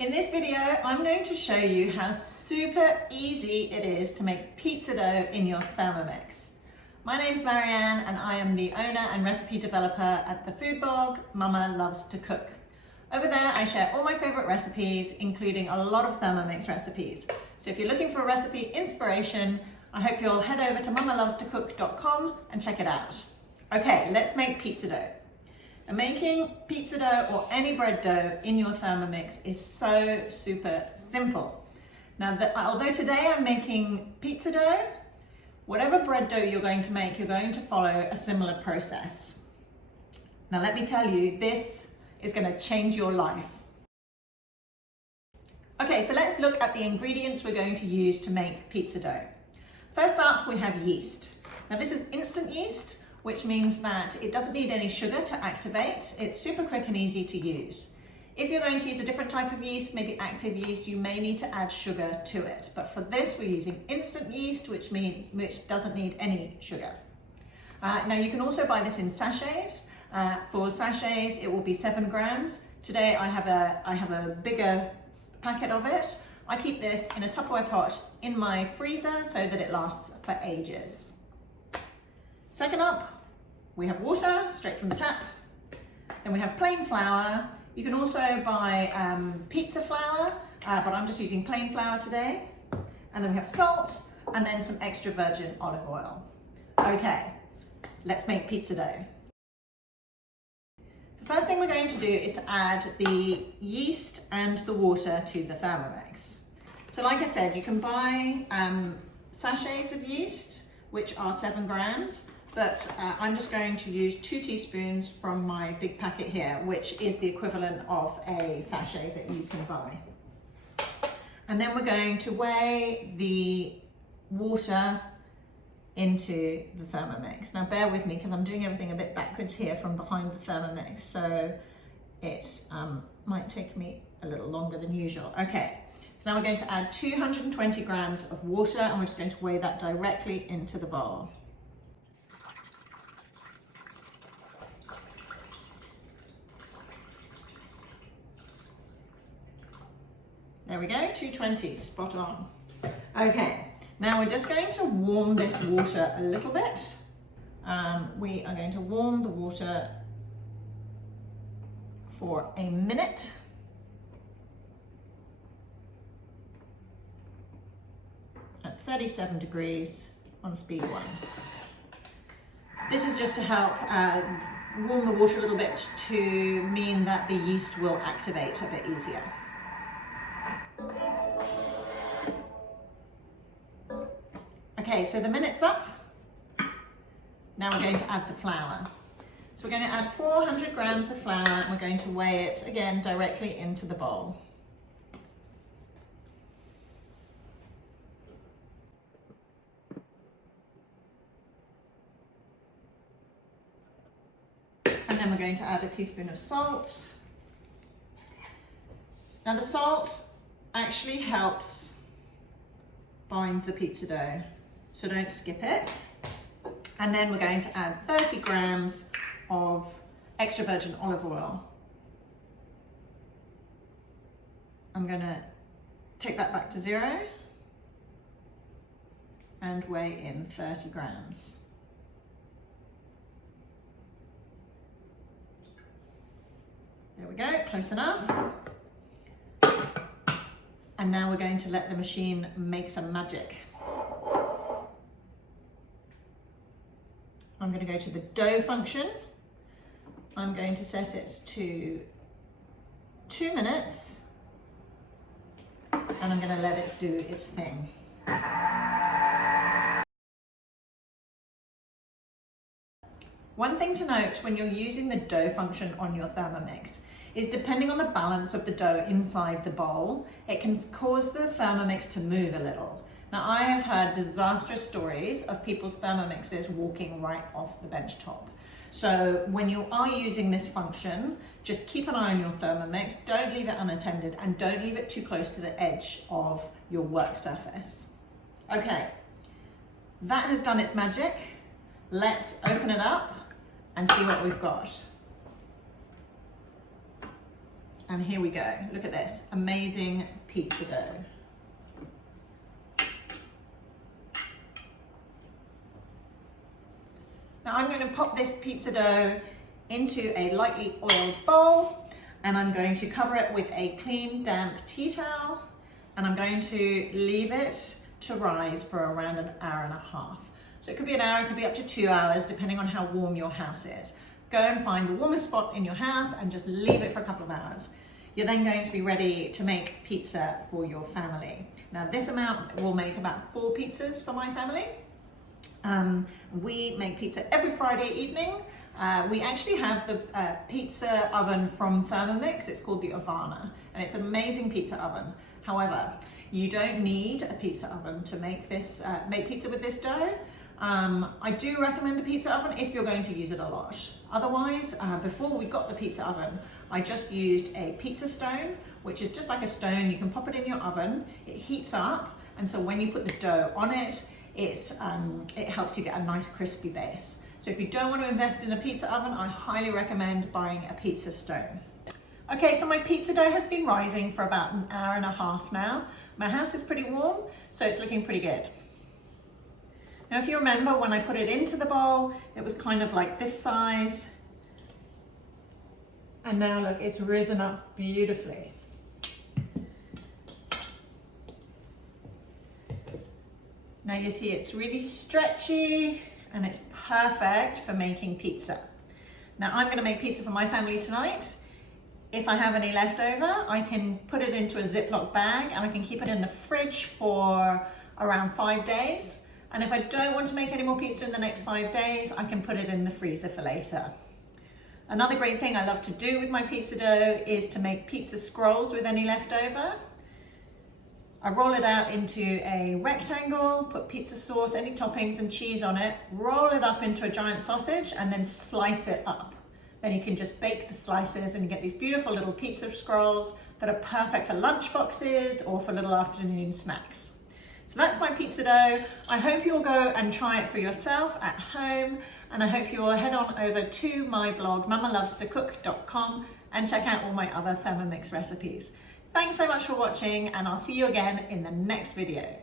In this video, I'm going to show you how super easy it is to make pizza dough in your Thermomix. My name's Marianne and I am the owner and recipe developer at the food blog Mama Loves to Cook. Over there, I share all my favorite recipes, including a lot of Thermomix recipes. So if you're looking for a recipe inspiration, I hope you'll head over to mamalovetocook.com and check it out. Okay, let's make pizza dough. And making pizza dough or any bread dough in your Thermomix is so super simple. Now, although today I'm making pizza dough, whatever bread dough you're going to make, you're going to follow a similar process. Now, let me tell you, this is going to change your life. Okay, so let's look at the ingredients we're going to use to make pizza dough. First up, we have yeast. Now, this is instant yeast, which means that it doesn't need any sugar to activate. It's super quick and easy to use. If you're going to use a different type of yeast, maybe active yeast, you may need to add sugar to it. But for this, we're using instant yeast, which doesn't need any sugar. Now you can also buy this in sachets. For sachets, it will be 7 grams. Today I have a bigger packet of it. I keep this in a Tupperware pot in my freezer so that it lasts for ages. Second up, we have water straight from the tap. Then we have plain flour. You can also buy pizza flour, but I'm just using plain flour today. And then we have salt and then some extra virgin olive oil. Okay, let's make pizza dough. The first thing we're going to do is to add the yeast and the water to the Thermomix. So like I said, you can buy sachets of yeast, which are 7 grams. But I'm just going to use 2 teaspoons from my big packet here, which is the equivalent of a sachet that you can buy. And then we're going to weigh the water into the Thermomix. Now bear with me because I'm doing everything a bit backwards here from behind the Thermomix, so it might take me a little longer than usual. Okay, so now we're going to add 220 grams of water and we're just going to weigh that directly into the bowl. There we go, 220, spot on. Okay, now we're just going to warm this water a little bit. We are going to warm the water for a minute. At 37 degrees on speed 1. This is just to help warm the water a little bit to mean that the yeast will activate a bit easier. Okay, so the minute's up. Now we're going to add the flour. So we're going to add 400 grams of flour and we're going to weigh it again directly into the bowl. And then we're going to add a teaspoon of salt. Now the salt actually helps bind the pizza dough, so don't skip it. And then we're going to add 30 grams of extra virgin olive oil. I'm going to take that back to 0 and weigh in 30 grams. There we go, close enough. And now we're going to let the machine make some magic. I'm going to go to the dough function. I'm going to set it to 2 minutes and I'm going to let it do its thing. One thing to note when you're using the dough function on your Thermomix is depending on the balance of the dough inside the bowl, it can cause the Thermomix to move a little. Now, I have heard disastrous stories of people's Thermomixes walking right off the bench top. So when you are using this function, just keep an eye on your Thermomix, don't leave it unattended and don't leave it too close to the edge of your work surface. Okay, that has done its magic. Let's open it up and see what we've got. And here we go. Look at this, amazing pizza dough. Now I'm going to pop this pizza dough into a lightly oiled bowl, and I'm going to cover it with a clean, damp tea towel, and I'm going to leave it to rise for around an hour and a half. So it could be an hour, it could be up to 2 hours, depending on how warm your house is. Go and find the warmest spot in your house and just leave it for a couple of hours. You're then going to be ready to make pizza for your family. Now this amount will make about 4 pizzas for my family. We make pizza every Friday evening. We actually have the pizza oven from Thermomix. It's called the Avana, and it's an amazing pizza oven. However, you don't need a pizza oven to make this make pizza with this dough. I do recommend a pizza oven if you're going to use it a lot. Otherwise, before we got the pizza oven, I just used a pizza stone, which is just like a stone. You can pop it in your oven, it heats up, and so when you put the dough on it, it helps you get a nice crispy base. So if you don't want to invest in a pizza oven, I highly recommend buying a pizza stone. Okay, so my pizza dough has been rising for about an hour and a half now. My house is pretty warm, so it's looking pretty good. Now, if you remember, when I put it into the bowl, it was kind of like this size. And now look, it's risen up beautifully. Now you see it's really stretchy and it's perfect for making pizza. Now I'm going to make pizza for my family tonight. If I have any leftover, I can put it into a Ziploc bag and I can keep it in the fridge for around 5 days. And if I don't want to make any more pizza in the next 5 days, I can put it in the freezer for later. Another great thing I love to do with my pizza dough is to make pizza scrolls with any leftover. I roll it out into a rectangle, put pizza sauce, any toppings and cheese on it, roll it up into a giant sausage and then slice it up. Then you can just bake the slices and you get these beautiful little pizza scrolls that are perfect for lunch boxes or for little afternoon snacks. So that's my pizza dough. I hope you'll go and try it for yourself at home, and I hope you will head on over to my blog, mamalovetocook.com, and check out all my other Thermomix recipes. Thanks so much for watching, and I'll see you again in the next video.